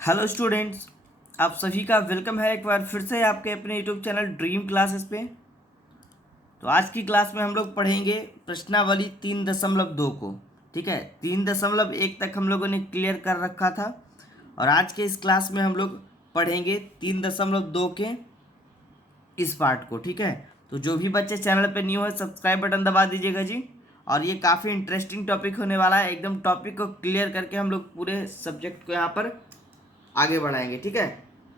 Hello students, आप सभी का वेलकम है एक बार फिर से आपके अपने यूट्यूब चैनल ड्रीम क्लासेस पे। तो आज की क्लास में हम लोग पढ़ेंगे प्रश्नावली 3.2 को। ठीक है, 3.1 तक हम लोगों ने क्लियर कर रखा था और आज के इस क्लास में हम लोग पढ़ेंगे 3.2 के इस पार्ट को। ठीक है, तो जो भी बच्चे चैनल पे न्यू है सब्सक्राइब बटन दबा दीजिएगा जी। और ये काफ़ी इंटरेस्टिंग टॉपिक होने वाला है, एकदम टॉपिक को क्लियर करके हम लोग पूरे सब्जेक्ट को यहाँ पर आगे बढ़ाएंगे। ठीक है,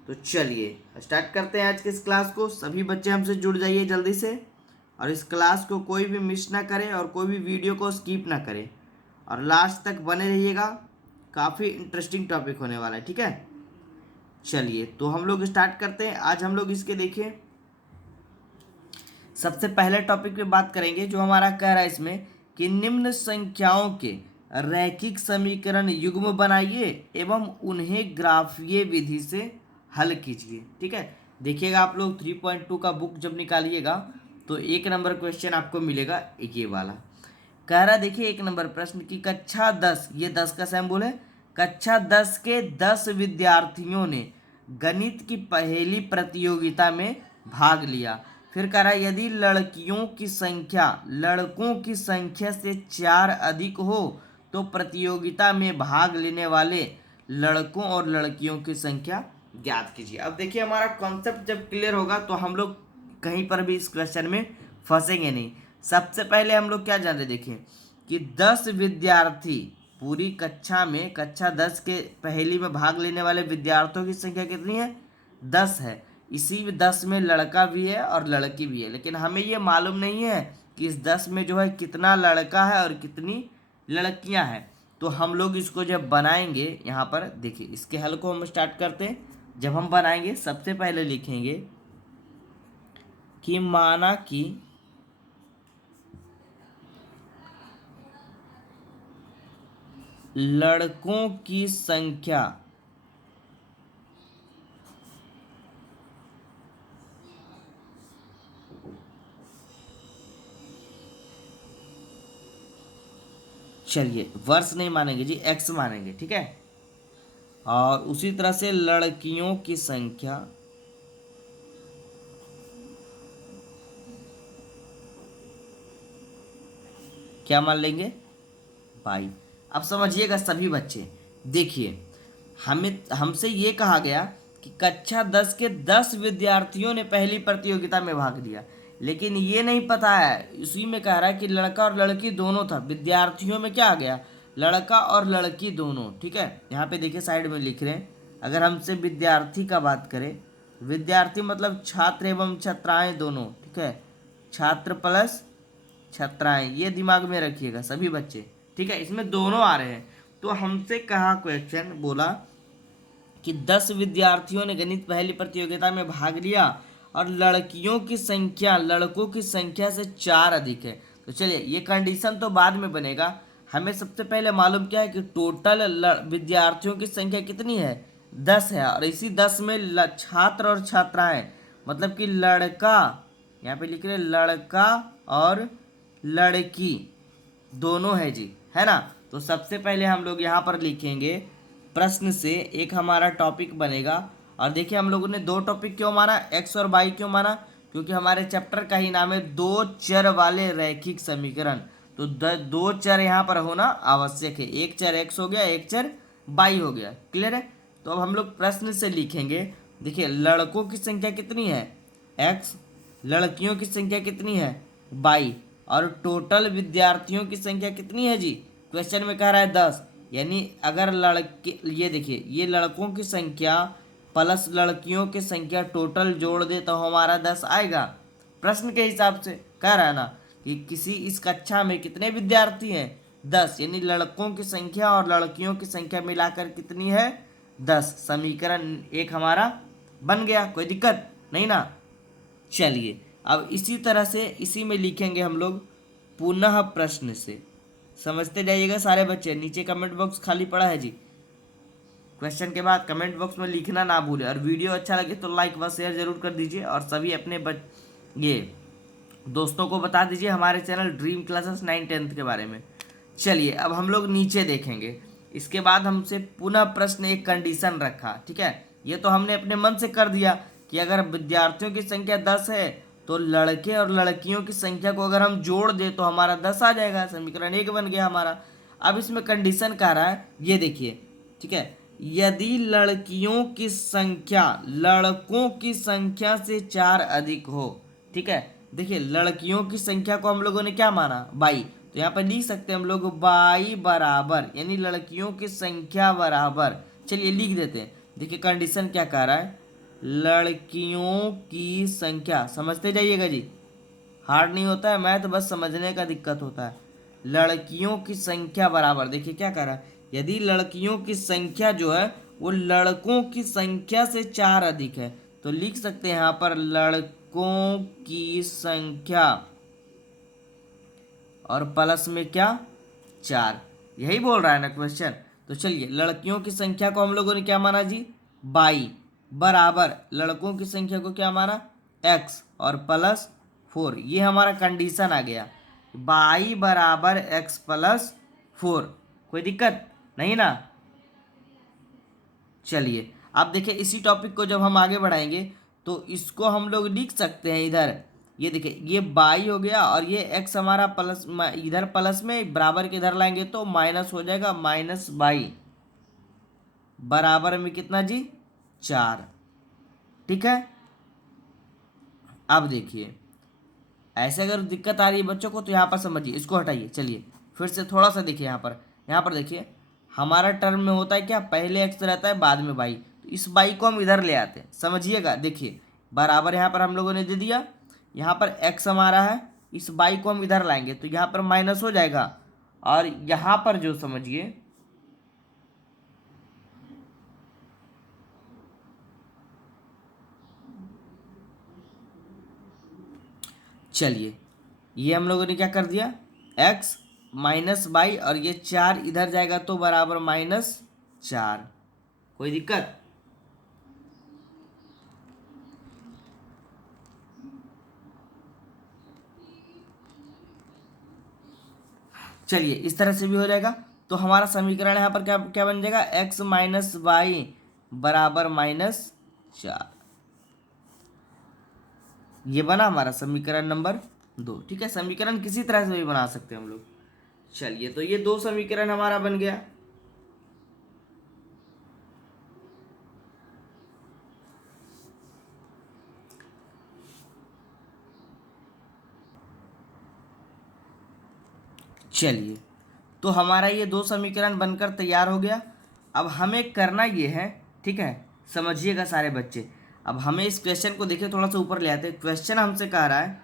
तो चलिए स्टार्ट करते हैं आज के इस क्लास को। सभी बच्चे हमसे जुड़ जाइए जल्दी से और इस क्लास को कोई भी मिस ना करे और कोई भी वीडियो को स्किप ना करे और लास्ट तक बने रहिएगा। काफ़ी इंटरेस्टिंग टॉपिक होने वाला है। ठीक है, चलिए तो हम लोग स्टार्ट करते हैं। आज हम लोग इसके देखिए सबसे पहले टॉपिक पे बात करेंगे जो हमारा कह रहा है इसमें कि निम्न संख्याओं के रैखिक समीकरण युग्म बनाइए एवं उन्हें ग्राफीय विधि से हल कीजिए। ठीक है, देखिएगा आप लोग 3.2 का बुक जब निकालिएगा तो 1 नंबर क्वेश्चन आपको मिलेगा ये वाला। कह रहा देखिए 1 नंबर प्रश्न की कक्षा 10, ये 10 का सैम्पल है। कक्षा 10 के 10 विद्यार्थियों ने गणित की पहेली प्रतियोगिता में भाग लिया। फिर कह रहा यदि लड़कियों की संख्या लड़कों की संख्या से 4 अधिक हो तो प्रतियोगिता में भाग लेने वाले लड़कों और लड़कियों की संख्या ज्ञात कीजिए। अब देखिए हमारा कॉन्सेप्ट जब क्लियर होगा तो हम लोग कहीं पर भी इस क्वेश्चन में फंसेंगे नहीं। सबसे पहले हम लोग क्या जान रहे देखिए कि 10 विद्यार्थी पूरी कक्षा में, कक्षा 10 के पहेली में भाग लेने वाले विद्यार्थियों की संख्या कितनी है? 10 है। इसी 10 में लड़का भी है और लड़की भी है, लेकिन हमें ये मालूम नहीं है कि इस 10 में जो है कितना लड़का है और कितनी लड़कियां हैं। तो हम लोग इसको जब बनाएंगे यहाँ पर देखिए, इसके हल को हम स्टार्ट करते हैं। जब हम बनाएंगे सबसे पहले लिखेंगे कि माना कि लड़कों की संख्या चलिए वर्ष नहीं मानेंगे जी, एक्स मानेंगे। ठीक है, और उसी तरह से लड़कियों की संख्या क्या मान लेंगे? बाई। अब समझिएगा सभी बच्चे, देखिए हमसे ये कहा गया कि कक्षा 10 के 10 विद्यार्थियों ने पहली प्रतियोगिता में भाग लिया, लेकिन ये नहीं पता है, इसी में कह रहा है कि लड़का और लड़की दोनों था। विद्यार्थियों में क्या आ गया? लड़का और लड़की दोनों। ठीक है, यहाँ पे देखिए साइड में लिख रहे हैं। अगर हमसे विद्यार्थी का बात करें, विद्यार्थी मतलब छात्र एवं छात्राएं दोनों। ठीक है, छात्र प्लस छात्राएं, ये दिमाग में रखिएगा सभी बच्चे। ठीक है, इसमें दोनों आ रहे हैं। तो हमसे कहा क्वेश्चन बोला कि 10 विद्यार्थियों ने गणित पहली प्रतियोगिता में भाग लिया और लड़कियों की संख्या लड़कों की संख्या से 4 अधिक है। तो चलिए ये कंडीशन तो बाद में बनेगा, हमें सबसे पहले मालूम क्या है कि टोटल विद्यार्थियों की संख्या कितनी है? 10 है। और इसी 10 में छात्र और छात्राएं मतलब कि लड़का, यहाँ पे लिख रहे लड़का और लड़की दोनों है जी, है ना। तो सबसे पहले हम लोग यहाँ पर लिखेंगे प्रश्न से एक हमारा टॉपिक बनेगा। और देखिए हम लोगों ने 2 टॉपिक क्यों माना, एक्स और वाई क्यों माना? क्योंकि हमारे चैप्टर का ही नाम है 2 चर वाले रैखिक समीकरण। तो 2 चर यहाँ पर होना आवश्यक है, एक चर एक्स हो गया, एक चर वाई हो गया। क्लियर है? तो अब हम लोग प्रश्न से लिखेंगे, देखिए लड़कों की संख्या कितनी है? एक्स। लड़कियों की संख्या कितनी है? वाई। और टोटल विद्यार्थियों की संख्या कितनी है जी? क्वेश्चन में कह रहा है 10, यानी अगर लड़के, ये देखिए ये लड़कों की संख्या प्लस लड़कियों की संख्या टोटल जोड़ दे तो हमारा 10 आएगा। प्रश्न के हिसाब से कह रहा है ना कि किसी इस कक्षा में कितने विद्यार्थी हैं? 10, यानी लड़कों की संख्या और लड़कियों की संख्या मिलाकर कितनी है? 10। समीकरण एक हमारा बन गया, कोई दिक्कत नहीं ना। चलिए अब इसी तरह से इसी में लिखेंगे हम लोग पुनः प्रश्न से। समझते जाइएगा सारे बच्चे, नीचे कमेंट बॉक्स खाली पड़ा है जी। क्वेश्चन के बाद कमेंट बॉक्स में लिखना ना भूले और वीडियो अच्छा लगे तो लाइक व शेयर जरूर कर दीजिए और सभी अपने ये दोस्तों को बता दीजिए हमारे चैनल ड्रीम क्लासेस 9 10th के बारे में। चलिए अब हम लोग नीचे देखेंगे इसके बाद हमसे पुनः प्रश्न एक कंडीशन रखा, ठीक है। ये तो हमने अपने मन से कर दिया कि अगर विद्यार्थियों की संख्या 10 है तो लड़के और लड़कियों की संख्या को अगर हम जोड़ दे तो हमारा 10 आ जाएगा, समीकरण 1 बन गया हमारा। अब इसमें कंडीशन कह रहा है, ये देखिए, ठीक है, यदि लड़कियों की संख्या लड़कों की संख्या से 4 अधिक हो, ठीक है। देखिए लड़कियों की संख्या को हम लोगों ने क्या माना, बाई, तो यहाँ पर लिख सकते हैं हम लोग बाई बराबर, यानी लड़कियों की संख्या बराबर, चलिए लिख देते हैं। देखिए कंडीशन क्या कह रहा है, लड़कियों की संख्या, समझते जाइएगा जी, हार्ड नहीं होता है मैथ, बस समझने का दिक्कत होता है। लड़कियों की संख्या बराबर, देखिए क्या कह रहा है, यदि लड़कियों की संख्या जो है वो लड़कों की संख्या से 4 अधिक है, तो लिख सकते हैं यहाँ पर लड़कों की संख्या और प्लस में क्या 4, यही बोल रहा है ना क्वेश्चन। तो चलिए लड़कियों की संख्या को हम लोगों ने क्या माना जी, बाई, बराबर लड़कों की संख्या को क्या माना, x और प्लस 4, ये हमारा कंडीशन आ गया, बाई बराबर x प्लस 4, कोई दिक्कत नहीं ना। चलिए अब देखिए इसी टॉपिक को जब हम आगे बढ़ाएंगे तो इसको हम लोग लिख सकते हैं इधर, ये देखिए ये बाई हो गया और ये x हमारा प्लस, इधर प्लस में बराबर के इधर लाएंगे तो माइनस हो जाएगा, माइनस बाई बराबर में कितना जी 4, ठीक है। अब देखिए ऐसे अगर दिक्कत आ रही है बच्चों को तो यहाँ पर समझिए, इसको हटाइए, चलिए फिर से थोड़ा सा देखिए यहाँ पर देखिए हमारा टर्म में होता है क्या, पहले x रहता है बाद में बाई, तो इस बाई को हम इधर ले आते हैं, समझिएगा। देखिए बराबर यहाँ पर हम लोगों ने दे दिया, यहाँ पर x हमारा है, इस बाई को हम इधर लाएंगे तो यहाँ पर माइनस हो जाएगा, और यहाँ पर जो समझिए चलिए ये हम लोगों ने क्या कर दिया, x माइनस बाई और ये 4 इधर जाएगा तो बराबर -4, कोई दिक्कत। चलिए इस तरह से भी हो जाएगा, तो हमारा समीकरण यहाँ पर क्या क्या बन जाएगा, x माइनस बाई बराबर -4, ये बना हमारा समीकरण नंबर 2, ठीक है। समीकरण किसी तरह से भी बना सकते हैं हम लोग। चलिए तो ये 2 समीकरण हमारा बन गया। चलिए तो हमारा ये 2 समीकरण बनकर तैयार हो गया। अब हमें करना ये है, ठीक है, समझिएगा सारे बच्चे। अब हमें इस क्वेश्चन को देखिए थोड़ा सा ऊपर ले आते हैं। क्वेश्चन हमसे कह रहा है,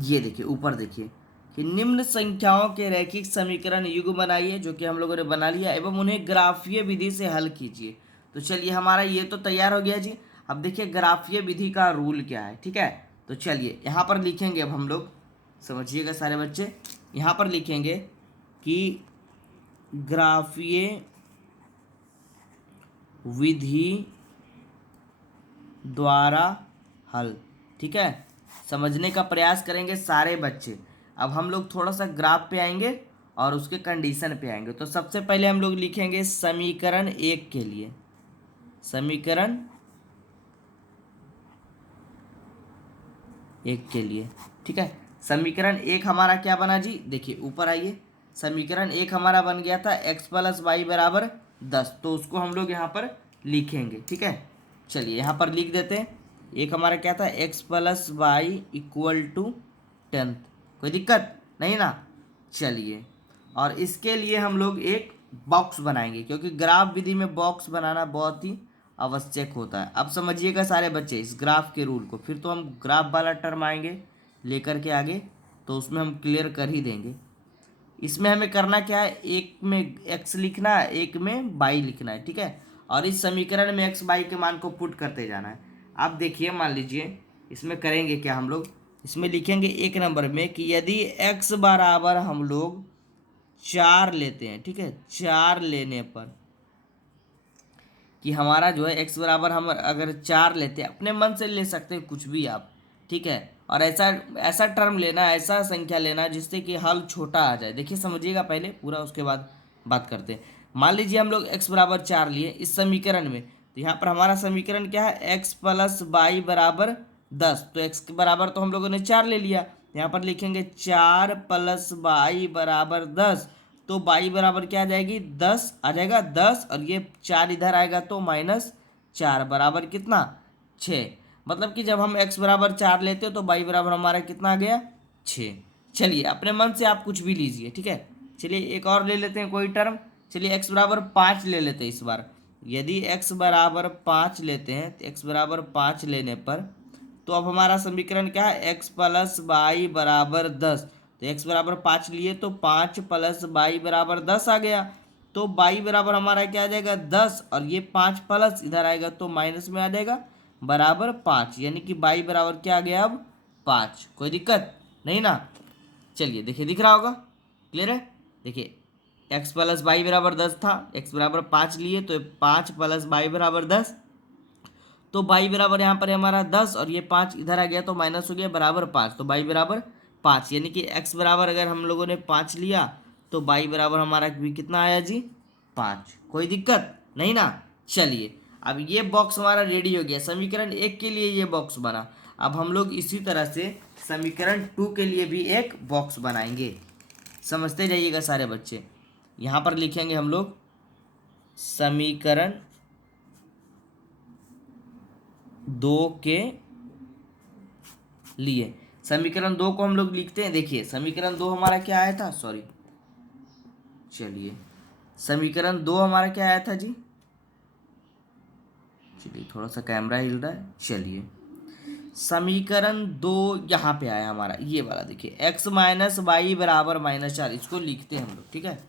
ये देखिए ऊपर देखिए कि निम्न संख्याओं के रैखिक समीकरण युग्म बनाइए, जो कि हम लोगों ने बना लिया, एवं उन्हें ग्राफीय विधि से हल कीजिए। तो चलिए हमारा ये तो तैयार हो गया जी। अब देखिए ग्राफीय विधि का रूल क्या है, ठीक है। तो चलिए यहाँ पर लिखेंगे, अब हम लोग समझिएगा सारे बच्चे, यहाँ पर लिखेंगे कि ग्राफीय विधि द्वारा हल, ठीक है, समझने का प्रयास करेंगे सारे बच्चे। अब हम लोग थोड़ा सा ग्राफ पे आएंगे और उसके कंडीशन पे आएंगे। तो सबसे पहले हम लोग लिखेंगे समीकरण 1 के लिए, समीकरण 1 के लिए, ठीक है। समीकरण 1 हमारा क्या बना जी, देखिए ऊपर आइए, समीकरण 1 हमारा बन गया था x प्लस वाई बराबर 10, तो उसको हम लोग यहाँ पर लिखेंगे, ठीक है। चलिए यहाँ पर लिख देते हैं, एक हमारा क्या था, x plus Y equal to 10, कोई दिक्कत नहीं ना। चलिए और इसके लिए हम लोग एक बॉक्स बनाएंगे, क्योंकि ग्राफ विधि में बॉक्स बनाना बहुत ही आवश्यक होता है। अब समझिएगा सारे बच्चे इस ग्राफ के रूल को, फिर तो हम ग्राफ वाला टर्म आएंगे लेकर के आगे तो उसमें हम क्लियर कर ही देंगे। इसमें हमें करना क्या है, एक में x लिखना है, एक में बाई लिखना है, ठीक है, और इस समीकरण में x बाई के मान को पुट करते जाना है। अब देखिए मान लीजिए इसमें करेंगे क्या, हम लोग इसमें लिखेंगे 1 नंबर में कि यदि x बराबर हम लोग 4 लेते हैं, ठीक है, 4 लेने पर कि हमारा जो है x बराबर हम अगर 4 लेते हैं, अपने मन से ले सकते हैं कुछ भी आप, ठीक है। और ऐसा ऐसा टर्म लेना, ऐसा संख्या लेना जिससे कि हल छोटा आ जाए। देखिए समझिएगा पहले पूरा, उसके बाद बात करते हैं। मान लीजिए हम लोग x बराबर 4 लिए इस समीकरण में, तो यहाँ पर हमारा समीकरण क्या है, x प्लस वाई बराबर 10। तो x के बराबर तो हम लोगों ने 4 ले लिया, यहाँ पर लिखेंगे 4 प्लस वाई बराबर 10। तो वाई बराबर क्या आ जाएगी, 10 आ जाएगा, 10 और ये 4 इधर आएगा तो -4 बराबर कितना, 6। मतलब कि जब हम x बराबर 4 लेते हो तो y बराबर हमारा कितना आ गया, 6। चलिए अपने मन से आप कुछ भी लीजिए, ठीक है। चलिए एक और ले लेते हैं कोई टर्म। चलिए x बराबर 5 ले लेते हैं इस बार। यदि x बराबर 5 लेते हैं तो x बराबर 5 लेने पर तो अब हमारा समीकरण क्या है, x प्लस वाई बराबर 10। तो x बराबर 5 लिए तो 5 प्लस वाई बराबर 10 आ गया। तो y बराबर हमारा क्या आ जाएगा, 10 और ये 5 प्लस इधर आएगा तो माइनस में आ जाएगा, बराबर 5। यानी कि y बराबर क्या आ गया अब, 5। कोई दिक्कत नहीं ना। चलिए देखिए दिख रहा होगा, क्लियर है। देखिए x प्लस वाई बराबर 10 था, x बराबर 5 लिए तो 5 प्लस वाई बराबर 10। तो y बराबर यहाँ पर है हमारा 10 और ये 5 इधर आ गया तो माइनस हो गया, बराबर 5। तो y बराबर 5, यानी कि x बराबर अगर हम लोगों ने 5 लिया तो y बराबर हमारा भी कितना आया जी, 5। कोई दिक्कत नहीं ना। चलिए अब ये बॉक्स हमारा रेडी हो गया, समीकरण 1 के लिए ये बॉक्स बना। अब हम लोग इसी तरह से समीकरण 2 के लिए भी एक बॉक्स बनाएंगे। समझते जाइएगा सारे बच्चे। यहाँ पर लिखेंगे हम लोग समीकरण 2 के लिए। समीकरण 2 को हम लोग लिखते हैं, देखिए समीकरण 2 हमारा क्या आया था, सॉरी, चलिए समीकरण 2 हमारा क्या आया था जी, चलिए थोड़ा सा कैमरा हिल रहा है। चलिए समीकरण 2 यहाँ पे आया हमारा, ये वाला देखिए, x माइनस वाई बराबर -4। इसको लिखते हैं हम लोग, ठीक है।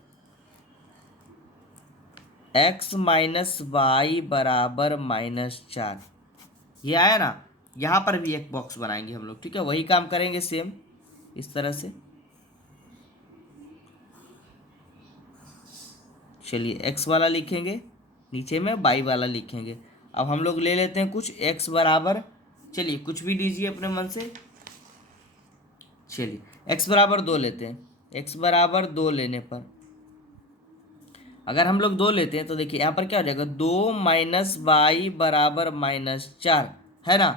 x माइनस वाई बराबर -4, ये आया ना। यहाँ पर भी एक बॉक्स बनाएंगे हम लोग, ठीक है, वही काम करेंगे सेम इस तरह से। चलिए x वाला लिखेंगे, नीचे में y वाला लिखेंगे। अब हम लोग ले लेते हैं कुछ x बराबर, चलिए कुछ भी लीजिए अपने मन से। चलिए x बराबर 2 लेते हैं। x बराबर 2 लेने पर अगर हम लोग 2 लेते हैं तो देखिए यहाँ पर क्या हो जाएगा, 2 माइनस वाई बराबर -4 है ना।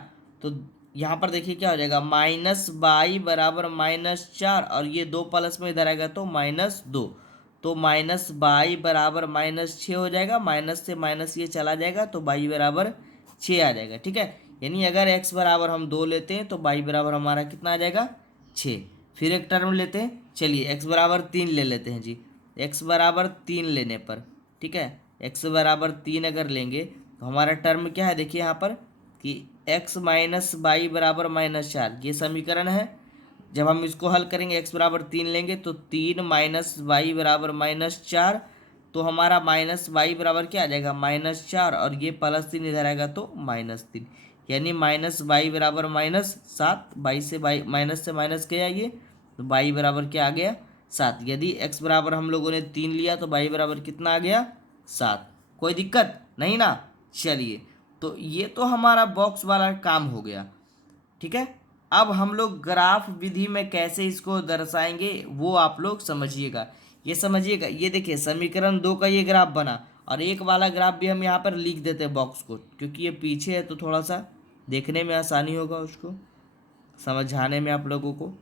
तो यहाँ पर देखिए क्या हो जाएगा, माइनस वाई बराबर -4 और ये 2 प्लस में इधर आएगा तो -2। तो माइनस वाई बराबर -6 हो जाएगा, माइनस से माइनस ये चला जाएगा तो वाई बराबर 6 आ जाएगा, ठीक है। यानी अगर x बराबर हम 2 लेते हैं तो वाई बराबर हमारा कितना आ जाएगा, 6। फिर एक टर्म लेते हैं, चलिए x बराबर 3 ले लेते हैं जी। x बराबर 3 लेने पर, ठीक है, x बराबर 3 अगर लेंगे तो हमारा टर्म क्या है, देखिए यहाँ पर कि x माइनस वाई बराबर -4, ये समीकरण है। जब हम इसको हल करेंगे x बराबर 3 लेंगे तो 3 माइनस वाई बराबर -4। तो हमारा माइनस वाई बराबर क्या आ जाएगा, -4 और ये +3 इधर आएगा तो -3। यानी माइनस वाई बराबर -7। बाई से बाई माइनस से माइनस गया ये, तो वाई बराबर क्या आ गया, 7। यदि x बराबर हम लोगों ने 3 लिया तो वाई बराबर कितना आ गया, 7। कोई दिक्कत नहीं ना। चलिए तो ये तो हमारा बॉक्स वाला काम हो गया, ठीक है। अब हम लोग ग्राफ विधि में कैसे इसको दर्शाएंगे वो आप लोग समझिएगा। ये समझिएगा, ये देखिए समीकरण 2 का ये ग्राफ बना और एक वाला ग्राफ भी हम यहाँ पर लिख देते हैं बॉक्स को, क्योंकि ये पीछे है तो थोड़ा सा देखने में आसानी होगा, उसको समझाने में आप लोगों को।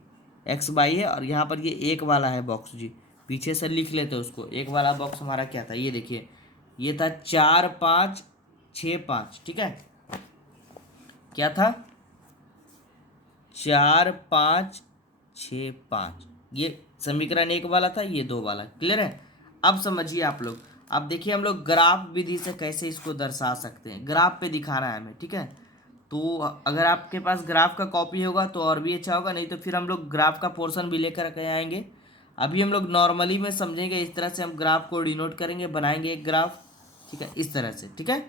एक्स बाई है और यहाँ पर ये एक वाला है बॉक्स जी, पीछे से लिख लेते हैं उसको। एक वाला बॉक्स हमारा क्या था, ये देखिए, ये था 4 5 6 5, ठीक है। क्या था, 4 5 6 5, ये समीकरण 1 वाला था, ये 2 वाला, क्लियर है। अब समझिए आप लोग, अब देखिए हम लोग ग्राफ विधि से कैसे इसको दर्शा सकते हैं, ग्राफ पे दिखाना है हमें, ठीक है। तो अगर आपके पास ग्राफ का कॉपी होगा तो और भी अच्छा होगा, नहीं तो फिर हम लोग ग्राफ का पोर्शन भी लेकर के आएंगे। अभी हम लोग नॉर्मली में समझेंगे, इस तरह से हम ग्राफ को डिनोट करेंगे, बनाएंगे एक ग्राफ, ठीक है, इस तरह से, ठीक है।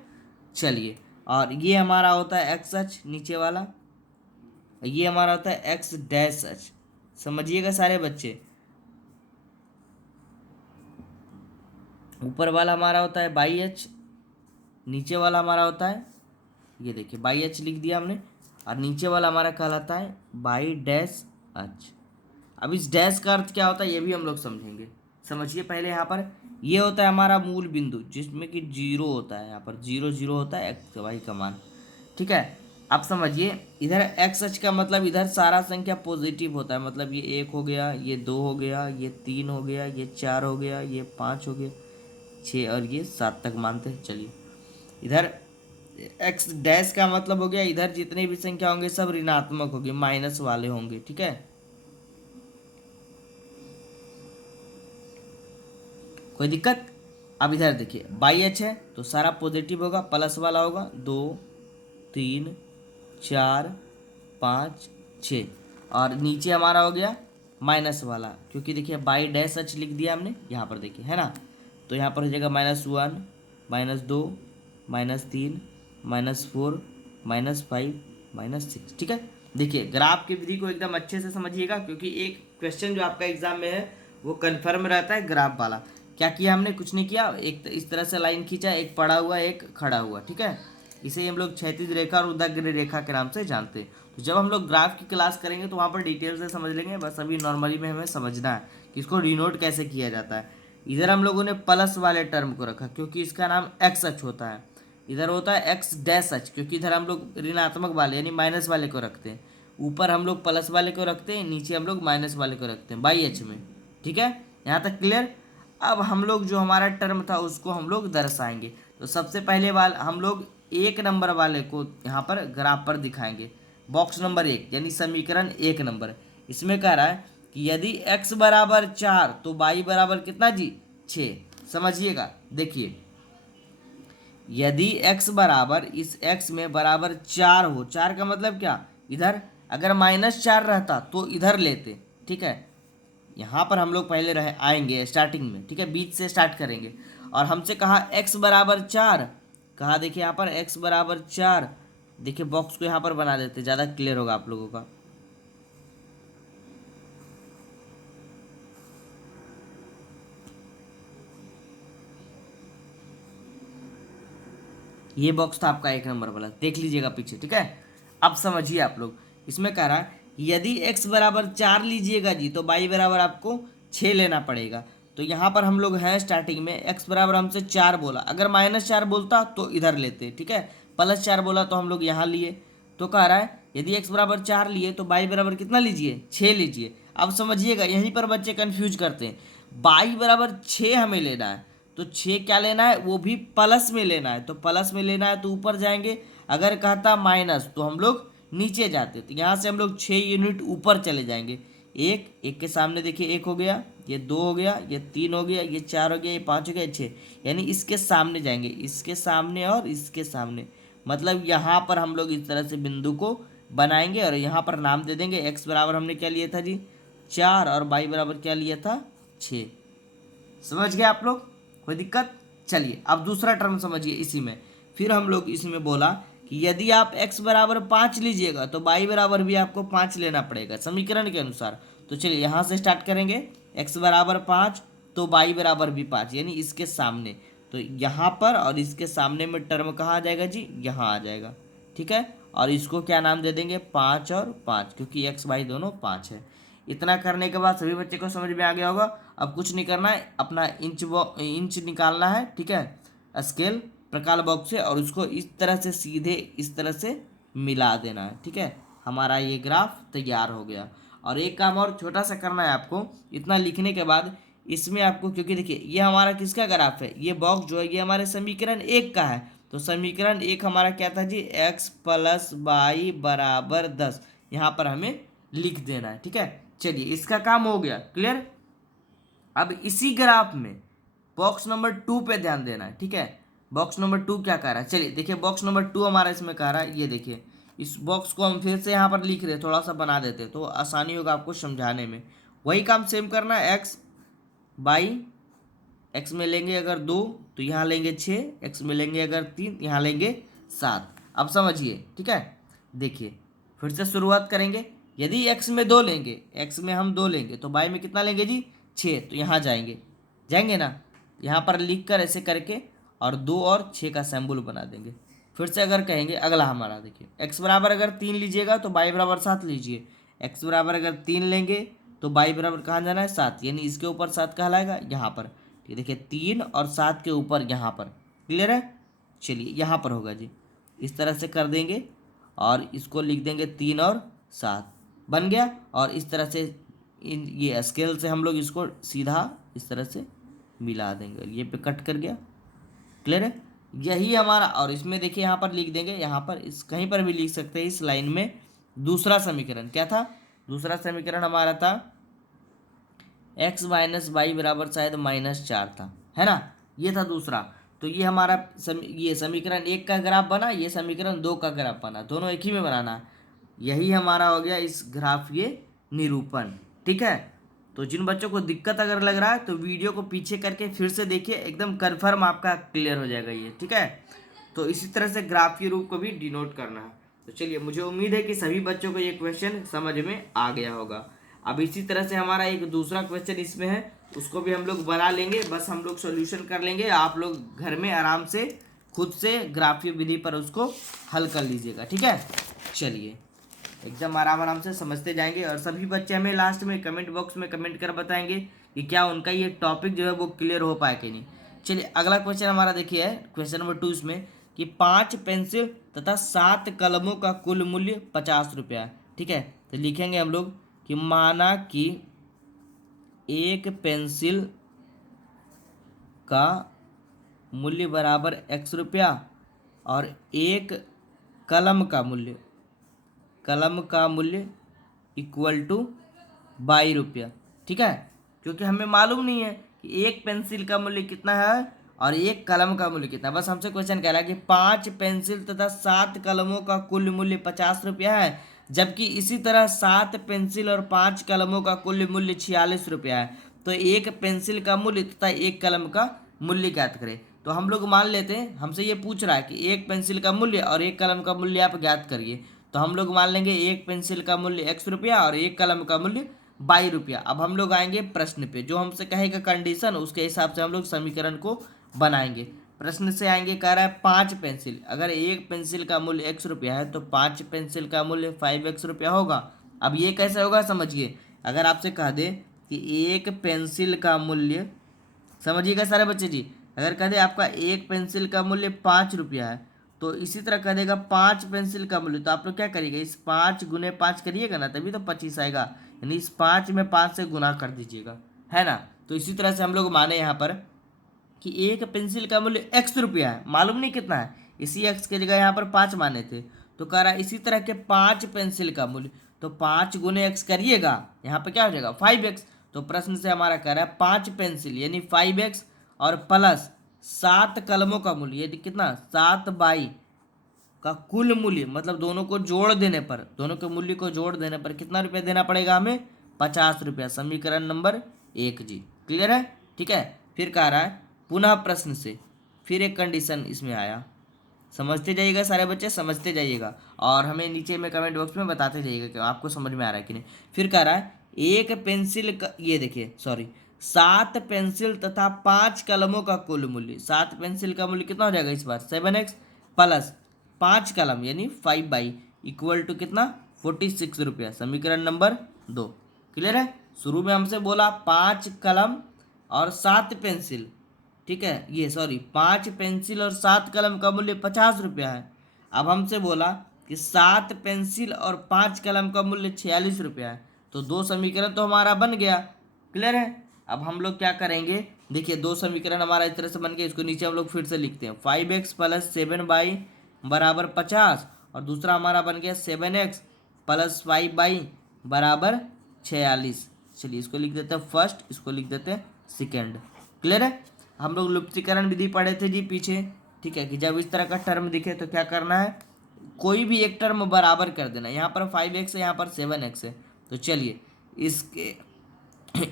चलिए, और ये हमारा होता है एक्स अक्ष नीचे वाला, ये हमारा होता है एक्स डैश अक्ष। समझिएगा सारे बच्चे। ऊपर वाला हमारा होता है बाई एच, नीचे वाला हमारा होता है, ये देखिए बाई एच लिख दिया हमने। और नीचे वाला हमारा कहलाता है बाई डैश एच। अब इस डैश का अर्थ क्या होता है ये भी हम लोग समझेंगे। समझिए पहले यहाँ पर ये होता है हमारा मूल बिंदु जिसमें कि जीरो होता है, यहाँ पर जीरो जीरो होता है एक्स वाई का मान। ठीक है, अब समझिए इधर एक्स अच का मतलब इधर सारा संख्या पॉजिटिव होता है, मतलब ये 1 हो गया, ये 2 हो गया, ये 3 हो गया, ये 4 हो गया, ये 5 हो गया, 6 और ये 7 तक मानते हैं। चलिए इधर एक्स डैश का मतलब हो गया इधर जितने भी संख्या होंगे सब ऋणात्मक होंगे, माइनस वाले होंगे। ठीक है, कोई दिक्कत? अब इधर देखिए बाई एच है तो सारा पॉजिटिव होगा, प्लस वाला होगा 2 3 4 5 6, और नीचे हमारा हो गया माइनस वाला, क्योंकि देखिए बाई डैश एच लिख दिया हमने यहाँ पर, देखिए है ना। तो यहाँ पर हो जाएगा -1 -2 -3 -4 -5 -6। ठीक है, देखिए ग्राफ की विधि को एकदम अच्छे से समझिएगा, क्योंकि एक क्वेश्चन जो आपका एग्जाम में है वो कन्फर्म रहता है ग्राफ वाला। क्या किया हमने? कुछ नहीं किया, एक इस तरह से लाइन खींचा, एक पड़ा हुआ एक खड़ा हुआ। ठीक है, इसे हम लोग क्षैतिज रेखा और उदग्र रेखा के नाम से जानते हैं। तो जब हम लोग ग्राफ की क्लास करेंगे तो वहाँ पर डिटेल से समझ लेंगे, बस अभी नॉर्मली में हमें समझना है कि इसको डिनोट कैसे किया जाता है। इधर हम लोगों ने प्लस वाले टर्म को रखा क्योंकि इसका नाम एक्स अच होता है, इधर होता है एक्स डैश अच क्योंकि इधर हम लोग ऋणात्मक वाले यानी माइनस वाले को रखते हैं, ऊपर हम लोग प्लस वाले को रखते हैं, नीचे हम लोग माइनस वाले को रखते हैं बाई एच में। ठीक है, यहाँ तक क्लियर? अब हम लोग जो हमारा टर्म था उसको हम लोग दर्शाएंगे। तो सबसे पहले वाल हम लोग 1 नंबर वाले को यहाँ पर ग्राफ पर दिखाएंगे, बॉक्स नंबर 1 यानी समीकरण 1 नंबर। इसमें कह रहा है कि यदि x बराबर 4 तो y बराबर कितना जी? 6। समझिएगा, देखिए यदि x बराबर इस x में बराबर 4 हो, 4 का मतलब क्या? इधर अगर -4 रहता तो इधर लेते। ठीक है, यहाँ पर हम लोग पहले रहे आएंगे स्टार्टिंग में। ठीक है, बीच से स्टार्ट करेंगे, और हमसे कहा x बराबर 4, कहा देखिए यहाँ पर x बराबर 4। देखिए बॉक्स को यहाँ पर बना देते, ज़्यादा क्लियर होगा आप लोगों का। ये बॉक्स था आपका 1 नंबर वाला, देख लीजिएगा पीछे। ठीक है, अब समझिए आप लोग, इसमें कह रहा है यदि x बराबर 4 लीजिएगा जी तो y बराबर आपको 6 लेना पड़ेगा। तो यहाँ पर हम लोग हैं स्टार्टिंग में, x बराबर हमसे 4 बोला, अगर -4 बोलता तो इधर लेते। ठीक है, +4 बोला तो हम लोग यहाँ लिए। तो कह रहा है यदि x बराबर 4 लिए तो y बराबर कितना लीजिए? 6 लीजिए। अब समझिएगा यहीं पर बच्चे कन्फ्यूज करते हैं, y बराबर 6 हमें लेना है तो 6 क्या लेना है? वो भी प्लस में लेना है। तो प्लस में लेना है तो ऊपर जाएंगे, अगर कहता माइनस तो हम लोग नीचे जाते। तो यहाँ से हम लोग 6 यूनिट ऊपर चले जाएंगे। एक एक के सामने देखिए 1 हो गया, ये 2 हो गया, ये 3 हो गया, ये 4 हो गया, ये 5 हो गया, 6, यानी इसके सामने जाएंगे, इसके सामने और इसके सामने। मतलब यहाँ पर हम लोग इस तरह से बिंदु को बनाएंगे और यहाँ पर नाम दे देंगे। एक्स बराबर हमने क्या लिया था जी? 4, और वाई बराबर क्या लिया था? 6। समझ गए आप लोग? कोई दिक्कत? चलिए अब दूसरा टर्म समझिए इसी में। फिर हम लोग इसमें बोला कि यदि आप x बराबर 5 लीजिएगा तो y बराबर भी आपको 5 लेना पड़ेगा समीकरण के अनुसार। तो चलिए यहाँ से स्टार्ट करेंगे, x बराबर 5 तो y बराबर भी 5 यानी इसके सामने। तो यहाँ पर और इसके सामने में टर्म कहाँ आ जाएगा जी? यहाँ आ जाएगा। ठीक है, और इसको क्या नाम दे देंगे? 5 और 5, क्योंकि x y दोनों 5 है। इतना करने के बाद सभी बच्चे को समझ में आ गया होगा। अब कुछ नहीं करना है, अपना इंच निकालना है। ठीक है, स्केल प्रकार बॉक्स से, और उसको इस तरह से सीधे इस तरह से मिला देना है। ठीक है, हमारा ये ग्राफ तैयार हो गया। और एक काम और छोटा सा करना है आपको, इतना लिखने के बाद इसमें आपको, क्योंकि देखिए ये हमारा किसका ग्राफ है? ये बॉक्स जो है ये हमारे समीकरण 1 का है। तो समीकरण 1 हमारा क्या था जी? x + y बराबर 10, यहाँ पर हमें लिख देना है। ठीक है, चलिए इसका काम हो गया क्लियर। अब इसी ग्राफ में बॉक्स नंबर 2 पे ध्यान देना है। ठीक है, बॉक्स नंबर 2 क्या कह रहा है? चलिए देखिए बॉक्स नंबर 2 हमारा इसमें कह रहा है, ये देखिए इस बॉक्स को हम फिर से यहाँ पर लिख रहे हैं, थोड़ा सा बना देते तो आसानी होगा आपको समझाने में। वही काम सेम करना है, एक्स बाई एक्स में लेंगे अगर 2 तो यहाँ लेंगे 6, एक्स में लेंगे अगर 3 यहाँ लेंगे 7। अब समझिए, ठीक है, देखिए फिर से शुरुआत करेंगे। यदि x में 2 लेंगे, x में हम 2 लेंगे तो y में कितना लेंगे जी? 6। तो यहाँ जाएंगे ना, यहाँ पर लिख कर ऐसे करके और 2 और 6 का सिंबल बना देंगे। फिर से अगर कहेंगे अगला हमारा देखिए, x बराबर अगर 3 लीजिएगा तो y बराबर 7 लीजिए। x बराबर अगर 3 लेंगे तो y बराबर कहाँ जाना है 7, यानी इसके ऊपर 7 कहाँ लाएगा यहाँ पर। ठीक देखिए 3 और 7 के ऊपर यहाँ पर। क्लियर है, चलिए यहाँ पर होगा जी, इस तरह से कर देंगे और इसको लिख देंगे 3 और 7 बन गया। और इस तरह से ये स्केल से हम लोग इसको सीधा इस तरह से मिला देंगे, ये पे कट कर गया। क्लियर है, यही हमारा। और इसमें देखिए यहाँ पर लिख देंगे, यहाँ पर इस कहीं पर भी लिख सकते हैं इस लाइन में दूसरा समीकरण क्या था। दूसरा समीकरण हमारा था x माइनस वाई बराबर शायद -4 था, है ना, ये था दूसरा। तो ये हमारा ये समीकरण 1 का ग्राफ बना, ये समीकरण 2 का ग्राफ बना, दोनों एक ही में बनाना। यही हमारा हो गया इस ग्राफ ये निरूपण। ठीक है, तो जिन बच्चों को दिक्कत अगर लग रहा है तो वीडियो को पीछे करके फिर से देखिए, एकदम कन्फर्म आपका क्लियर हो जाएगा ये। ठीक है, तो इसी तरह से ग्राफ के रूप को भी डिनोट करना है। तो चलिए, मुझे उम्मीद है कि सभी बच्चों को ये क्वेश्चन समझ में आ गया होगा। अब इसी तरह से हमारा एक दूसरा क्वेश्चन इसमें है, उसको भी हम लोग बना लेंगे, बस हम लोग सोल्यूशन कर लेंगे। आप लोग घर में आराम से खुद से ग्राफीय विधि पर उसको हल कर लीजिएगा। ठीक है, चलिए एकदम आराम से समझते जाएंगे। और सभी बच्चे हमें लास्ट में कमेंट बॉक्स में कमेंट कर बताएंगे कि क्या उनका ये टॉपिक जो है वो क्लियर हो पाए कि नहीं। चलिए अगला क्वेश्चन हमारा देखिए है क्वेश्चन नंबर 2 इसमें कि 5 पेंसिल तथा 7 कलमों का कुल मूल्य 50 रुपया है। ठीक है, तो लिखेंगे हम लोग कि माना कि एक पेंसिल का मूल्य बराबर x रुपया और एक कलम का मूल्य इक्वल टू 22 रुपया। ठीक है, क्योंकि हमें मालूम नहीं है कि एक पेंसिल का मूल्य कितना है और एक कलम का मूल्य कितना है। बस हमसे क्वेश्चन कह रहा है कि 5 पेंसिल तथा 7 कलमों का कुल मूल्य 50 रुपया है, जबकि इसी तरह 7 पेंसिल और 5 कलमों का कुल मूल्य 46 रुपया है। तो एक पेंसिल का मूल्य तथा एक कलम का मूल्य ज्ञात करें। तो हम लोग मान लेते हैं, हमसे ये पूछ रहा है कि एक पेंसिल का मूल्य और एक कलम का मूल्य आप ज्ञात करिए। तो हम लोग मान लेंगे एक पेंसिल का मूल्य x रुपया और एक कलम का मूल्य 22 रुपया। अब हम लोग आएंगे प्रश्न पे, जो हमसे कहेगा कंडीशन उसके हिसाब से हम लोग समीकरण को बनाएंगे। प्रश्न से आएंगे, कह रहा है 5 पेंसिल, अगर एक पेंसिल का मूल्य x रुपया है तो 5 पेंसिल का मूल्य 5x रुपया होगा। अब ये कैसे होगा समझिए, अगर आपसे कह दे कि एक पेंसिल का मूल्य, समझिएगा सारे बच्चे जी, अगर कह दे आपका एक पेंसिल का मूल्य 5 रुपया है तो इसी तरह कह देगा 5 पेंसिल का मूल्य, तो आप लोग क्या करिएगा, इस 5 गुने 5 करिएगा ना, तभी तो 25 आएगा, यानी इस 5 में 5 से गुना कर दीजिएगा, है ना। तो इसी तरह से हम लोग माने यहाँ पर कि एक पेंसिल का मूल्य x रुपया है, मालूम नहीं कितना है, इसी x की जगह यहाँ पर 5 माने थे। तो कह रहा है इसी तरह के 5 पेंसिल का मूल्य, तो 5 गुने x करिएगा, यहाँ पर क्या हो जाएगा 5x। तो प्रश्न से हमारा कह रहा है 5 पेंसिल यानी 5x और प्लस 7 कलमों का मूल्य, ये कितना 7 बाई का कुल मूल्य, मतलब दोनों को जोड़ देने पर, दोनों के मूल्य को जोड़ देने पर कितना रुपया देना पड़ेगा हमें 50 रुपया। समीकरण नंबर 1 जी, क्लियर है। ठीक है, फिर कह रहा है पुनः प्रश्न से, फिर एक कंडीशन इसमें आया, समझते जाइएगा सारे बच्चे, समझते जाइएगा और हमें नीचे में कमेंट बॉक्स में बताते जाइएगा कि आपको समझ में आ रहा है कि नहीं। फिर कह रहा है एक पेंसिल का, ये देखिए सॉरी, 7 पेंसिल तथा 5 कलमों का कुल मूल्य, 7 पेंसिल का मूल्य कितना हो जाएगा इस बार 7x प्लस 5 कलम यानी 5 बाई इक्वल टू कितना 46 रुपया। समीकरण नंबर 2, क्लियर है। शुरू में हमसे बोला 5 कलम और 7 पेंसिल, ठीक है, ये सॉरी 5 पेंसिल और 7 कलम का मूल्य 50 रुपया है। अब हमसे बोला कि 7 पेंसिल और 5 कलम का मूल्य 46 रुपया है, तो दो समीकरण तो हमारा बन गया, क्लियर है। अब हम लोग क्या करेंगे, देखिए दो समीकरण हमारा इस तरह से बन गया, इसको नीचे हम लोग फिर से लिखते हैं 5x प्लस 7 बाई बराबर 50 और दूसरा हमारा बन गया 7x प्लस 5 बाई बराबर 46। चलिए इसको लिख देते हैं फर्स्ट, इसको लिख देते हैं सेकेंड, क्लियर है। हम लोग लुप्तीकरण विधि पढ़े थे जी पीछे, ठीक है, कि जब इस तरह का टर्म दिखे तो क्या करना है, कोई भी एक टर्म बराबर कर देना। यहाँ पर 5x है, यहाँ पर 7x है, तो चलिए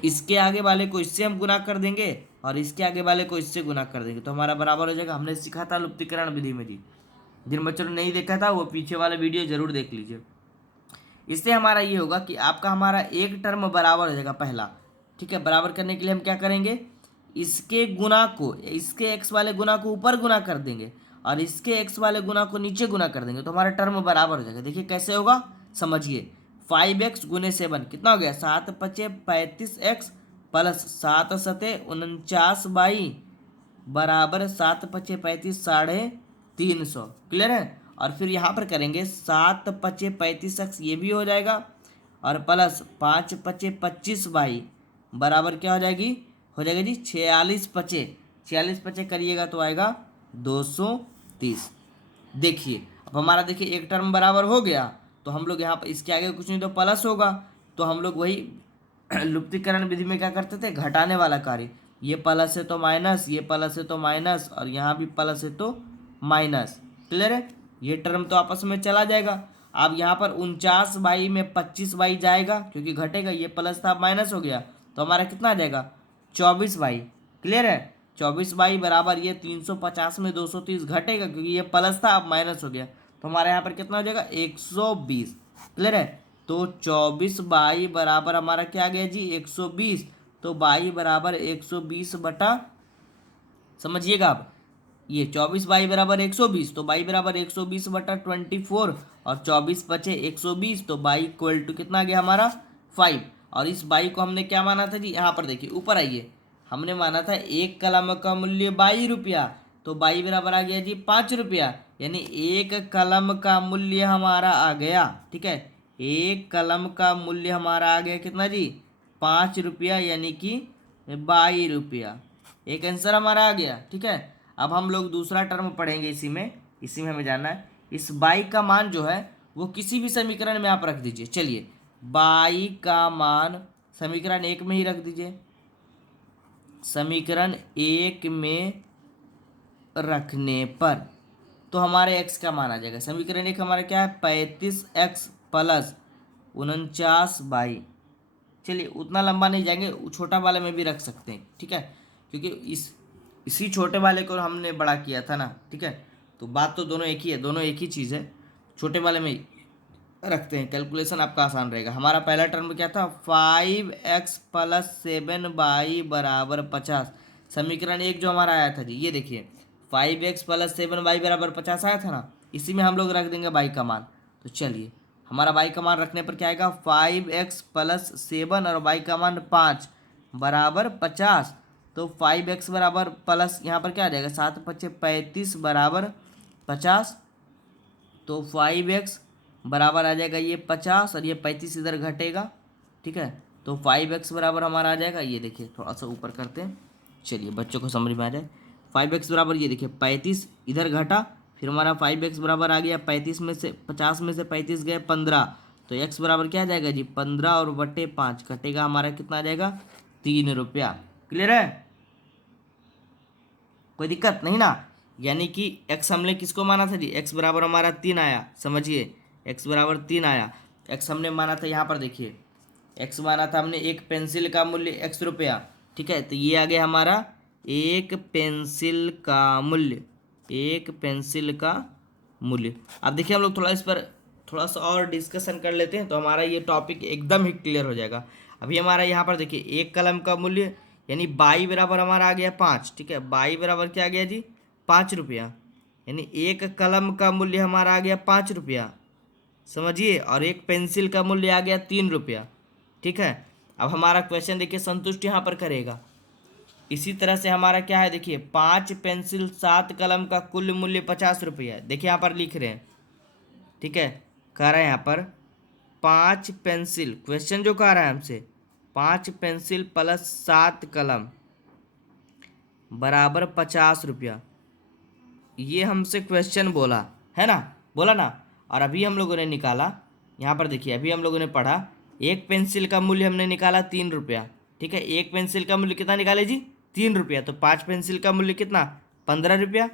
इसके आगे वाले को इससे हम गुना कर देंगे और इसके आगे वाले को इससे गुना कर देंगे, तो हमारा बराबर हो जाएगा। हमने सीखा था लुप्तीकरण विधि में जी, जिन बच्चों ने नहीं देखा था वो पीछे वाला वीडियो जरूर देख लीजिए। इससे हमारा ये होगा कि आपका हमारा एक टर्म बराबर हो जाएगा पहला, ठीक है। बराबर करने के लिए हम क्या करेंगे, इसके गुना को, इसके x वाले गुना को ऊपर गुना कर देंगे और इसके एक्स वाले गुना को नीचे गुना कर देंगे तो हमारा टर्म बराबर हो जाएगा। देखिए कैसे होगा, समझिए। 5x गुने 7 कितना हो गया, 7×5 = 35x प्लस 7×7 = 49 बराबर 7×5 = 35 350। क्लियर है। और फिर यहाँ पर करेंगे 7×5 = 35x, ये भी हो जाएगा, और प्लस 5×5 = 25 बराबर क्या हो जाएगी, हो जाएगा जी 46×5 करिएगा तो आएगा 230। देखिए अब हमारा देखिए एक टर्म बराबर हो गया, तो हम लोग यहाँ पर इसके आगे कुछ नहीं तो प्लस होगा, तो हम लोग वही लुप्तीकरण विधि में क्या करते थे, घटाने वाला कार्य। ये प्लस है तो माइनस, ये प्लस है तो माइनस, और यहाँ भी प्लस है तो माइनस। क्लियर है। ये टर्म तो आपस में चला जाएगा। अब यहाँ पर 49 में 25 जाएगा क्योंकि घटेगा, ये प्लस था माइनस हो गया, तो हमारा कितना आ जाएगा 24। क्लियर है। 24 बराबर ये 350 में 230 घटेगा क्योंकि ये प्लस था अब माइनस हो गया, तो हमारे यहाँ पर कितना हो जाएगा 120। क्लियर है। तो 24 बराबर हमारा क्या आ गया जी 120, तो बाई बराबर 120 बटा, समझिएगा आप, ये 24 बराबर 120, तो बाई बराबर 120 बटा 24, और 24 बचे 120, तो बाई इक्वल टू कितना आ गया हमारा 5। और इस बाई को हमने क्या माना था जी, यहाँ पर देखिए ऊपर आइए, हमने माना था एक कलम का मूल्य 22 रुपया, तो बाई बराबर आ गया जी 5 रुपया, यानी एक कलम का मूल्य हमारा आ गया। ठीक है, एक कलम का मूल्य हमारा आ गया कितना जी 5 रुपया, यानी कि 22 रुपया। एक आंसर हमारा आ गया। ठीक है। अब हम लोग दूसरा टर्म पढ़ेंगे, इसी में हमें जानना है इस बाई का मान जो है वो किसी भी समीकरण में आप रख दीजिए। चलिए बाई का मान समीकरण 1 में ही रख दीजिए, समीकरण 1 में रखने पर तो हमारे x का मान आ जाएगा। समीकरण 1 हमारा क्या है 35x प्लस 49y। चलिए उतना लंबा नहीं जाएंगे, छोटा वाले में भी रख सकते हैं। ठीक है, क्योंकि इसी छोटे वाले को हमने बड़ा किया था ना। ठीक है, तो बात तो दोनों एक ही है, दोनों एक ही चीज़ है। छोटे वाले में रखते हैं, कैलकुलेशन आपका आसान रहेगा। हमारा पहला टर्म क्या था 5x प्लस 7y बराबर 50। समीकरण 1 जो हमारा आया था जी, ये देखिए 5x प्लस 7y बराबर 50 आया था ना, इसी में हम लोग रख देंगे बाई का मान। तो चलिए हमारा बाई का मान रखने पर क्या आएगा 5x प्लस 7 और बाई का मान 5 बराबर 50। तो 5x बराबर प्लस यहाँ पर क्या आ जाएगा 7×5 = 35 बराबर 50, तो 5x बराबर आ जाएगा ये 50 और ये 35 इधर घटेगा। ठीक है, तो 5x बराबर हमारा आ जाएगा, ये देखिए थोड़ा सा ऊपर करते हैं, चलिए बच्चों को समझ में आ जाए। 5x बराबर ये देखिए 35 इधर घटा, फिर हमारा 5x बराबर आ गया 35 में से 50 में से 35 गए 15, तो x बराबर क्या आ जाएगा जी 15 और बटे 5 कटेगा हमारा कितना आ जाएगा 3 रुपया। क्लियर है, कोई दिक्कत नहीं ना। यानी कि x हमने किसको माना था जी, x बराबर हमारा 3 आया, समझिए x बराबर 3 आया। x हमने माना था यहाँ पर देखिए, x माना था हमने एक पेंसिल का मूल्य x रुपया। ठीक है, तो ये आ गया हमारा एक पेंसिल का मूल्य, एक पेंसिल का मूल्य। अब देखिए हम लोग थोड़ा इस पर थोड़ा सा और डिस्कशन कर लेते हैं तो हमारा ये टॉपिक एकदम ही क्लियर हो जाएगा। अभी हमारा यहाँ पर देखिए एक कलम का मूल्य यानी बाई बराबर हमारा आ गया 5। ठीक है, बाई बराबर क्या आ गया जी 5 रुपया, यानी एक कलम का मूल्य हमारा आ गया 5 रुपया, समझिए, और एक पेंसिल का मूल्य आ गया 3 रुपया। ठीक है, अब हमारा क्वेश्चन देखिए संतुष्ट यहाँ पर करेगा। इसी तरह से हमारा क्या है देखिए 5 पेंसिल 7 कलम का कुल मूल्य 50 रुपया। देखिए यहाँ पर लिख रहे हैं, ठीक है, कह रहा है यहाँ पर 5 पेंसिल, क्वेश्चन जो कह रहा है हमसे 5 पेंसिल प्लस 7 कलम बराबर 50 रुपया, ये हमसे क्वेश्चन बोला है ना, बोला ना। और अभी हम लोगों ने निकाला, यहाँ पर देखिए अभी हम लोगों ने पढ़ा एक पेंसिल का मूल्य हमने निकाला 3 रुपया। ठीक है, एक पेंसिल का मूल्य कितना निकाले जी 3 रुपया, तो 5 पेंसिल का मूल्य कितना 15 रुपया,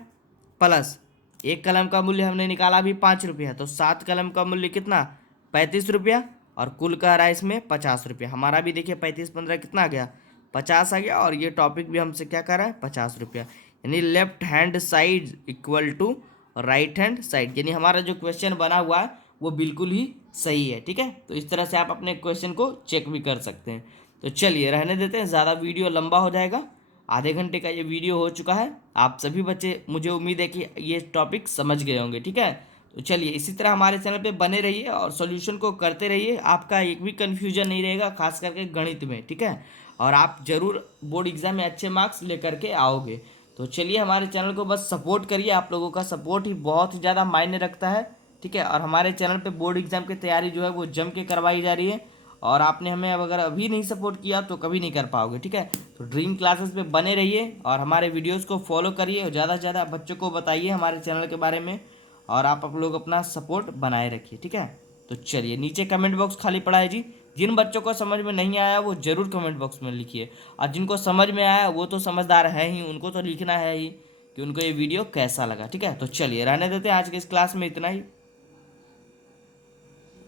प्लस एक कलम का मूल्य हमने निकाला अभी 5 रुपया, तो 7 कलम का मूल्य कितना 35 रुपया, और कुल कह रहा है इसमें 50 रुपया। हमारा भी देखिए 35×15 कितना आ गया 50 आ गया, और ये टॉपिक भी हमसे क्या कर रहा है 50 रुपया, यानी left hand side equal to right hand side, यानी हमारा जो क्वेश्चन बना हुआ है वो बिल्कुल ही सही है। ठीक है, तो इस तरह से आप अपने क्वेश्चन को चेक भी कर सकते हैं। तो चलिए रहने देते हैं, ज़्यादा वीडियो लंबा हो जाएगा। आधे घंटे का ये वीडियो हो चुका है। आप सभी बच्चे, मुझे उम्मीद है कि ये टॉपिक समझ गए होंगे। ठीक है, तो चलिए इसी तरह हमारे चैनल पे बने रहिए और सॉल्यूशन को करते रहिए। आपका एक भी कन्फ्यूजन नहीं रहेगा, खास करके गणित में। ठीक है, और आप जरूर बोर्ड एग्जाम में अच्छे मार्क्स लेकर के आओगे। तो चलिए हमारे चैनल को बस सपोर्ट करिए, आप लोगों का सपोर्ट ही बहुत ही ज़्यादा मायने रखता है। ठीक है, और हमारे चैनल पे बोर्ड एग्जाम की तैयारी जो है वो जम के करवाई जा रही है, और आपने हमें अगर अभी नहीं सपोर्ट किया तो कभी नहीं कर पाओगे। ठीक है, तो ड्रीम क्लासेस पे बने रहिए और हमारे वीडियोस को फॉलो करिए और ज़्यादा से ज़्यादा बच्चों को बताइए हमारे चैनल के बारे में, और आप लोग अपना सपोर्ट बनाए रखिए। ठीक है, तो चलिए नीचे कमेंट बॉक्स खाली पड़ा है जी, जिन बच्चों को समझ में नहीं आया वो जरूर कमेंट बॉक्स में लिखिए, और जिनको समझ में आया वो तो समझदार है ही, उनको तो लिखना है ही कि उनको ये वीडियो कैसा लगा। ठीक है, तो चलिए रहने देते हैं, आज के इस क्लास में इतना ही।